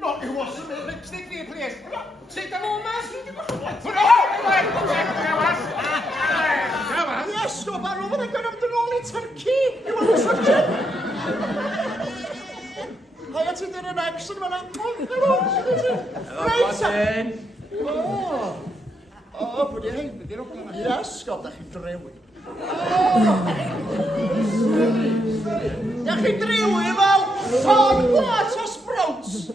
No, it wasn't me. Lipstick for you, please. Take that all, man. Yes, no, but over the gun of the only turkey. You want a turkey? I had to do an action when I'm right. Oh, but hey, begin up. Yes, God, that can dream. Dat je dreeuwen wel van water sprouts.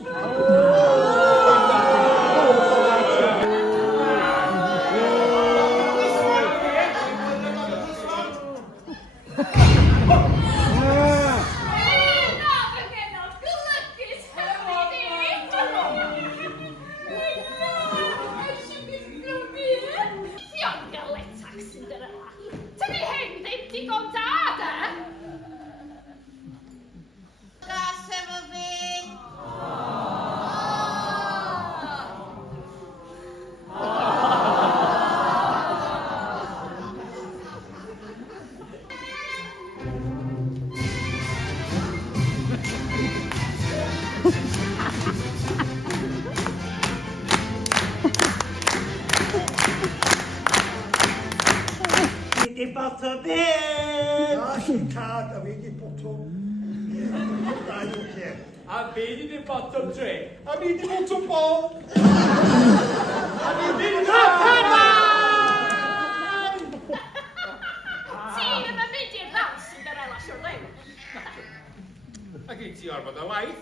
Bottom in! She can't have any bottom. I don't care. I'm in the bottom tray. I mean the bottom ball. I'm in the bottom Ti'n yma mynd i'r ddawns, Cinderella, siwrli. Ac i ti orfod o waith.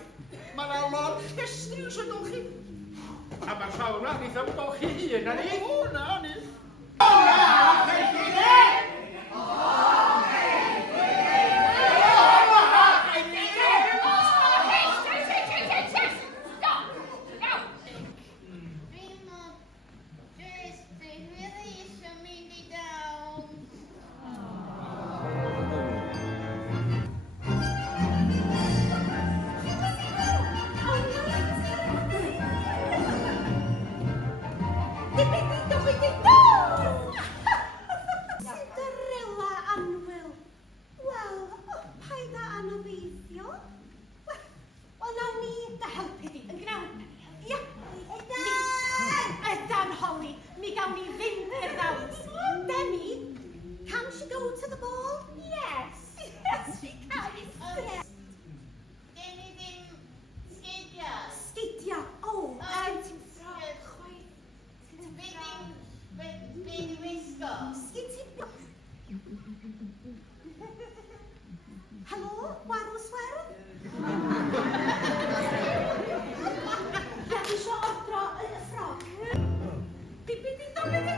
Mae'n alon llestri os ydwch chi. A mae'r llawn na, neith am golchi hun, na ni? O, na, ni. Cinderella Annwyl. Wel, paid â anobeithio. Wel, nawn ni dy helpu di. Yn gnawn. Ia. Ydan, Holly. Mi gawn ni fynd i'r ddawns. Demi, can she go to the ball? Yes. Yes, she can. Yes. Gen i ddim sgidia. Sgidia. O, Be di wisgo? Sgidia. Helo, Warw Swer? Iawn, isio ordro y ffrog. Bibidi dobidi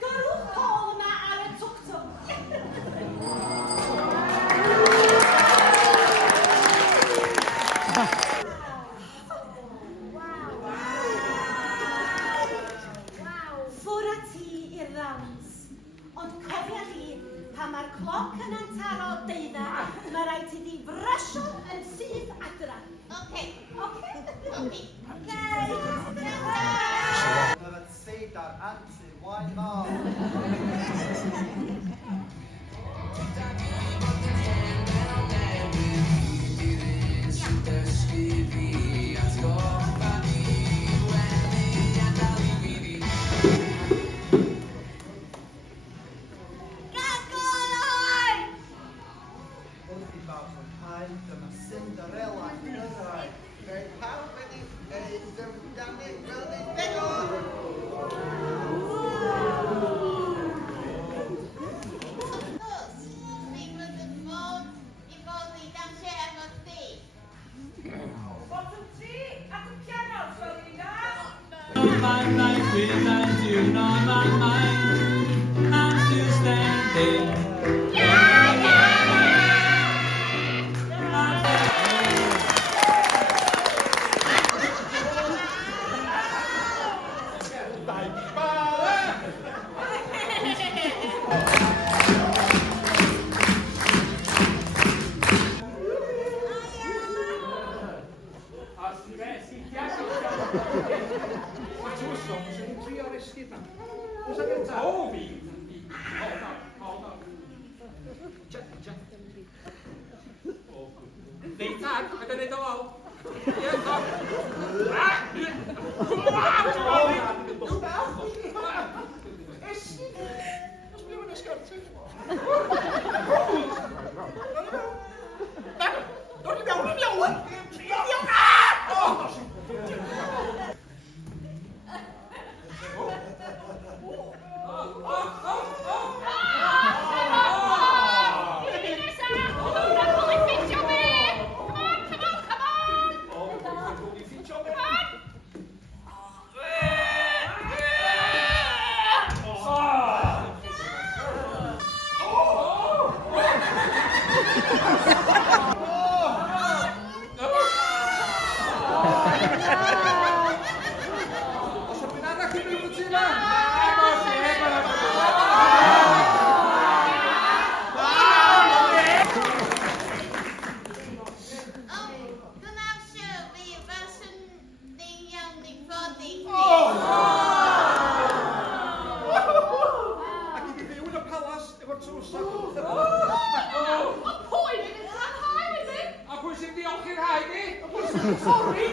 Gyrwch Paul yma ar y twc-twc. Ffwr â ti i'r ddawns. Ond cofia di, pan mae'r cloc yn antaro 12, mae rhaid ti di brysio yn syth adra. Oce. Oce? Let's see that answer. Why not? Cinderella, right? How many days have we done it? Will they On my mind, with my tune on my mind, I'm still standing. Bryd o law. Ie, kom. Os ydw i'n arach i fynd ti yma? Dyna siw fi fasyn ni'n iawn i fod i Ac i fi fyw yn y palas efo'r trwsa. Pwy fydd yn rhanhau wedyn? A pwy sy'n diolch i'r rhaid i? Sori!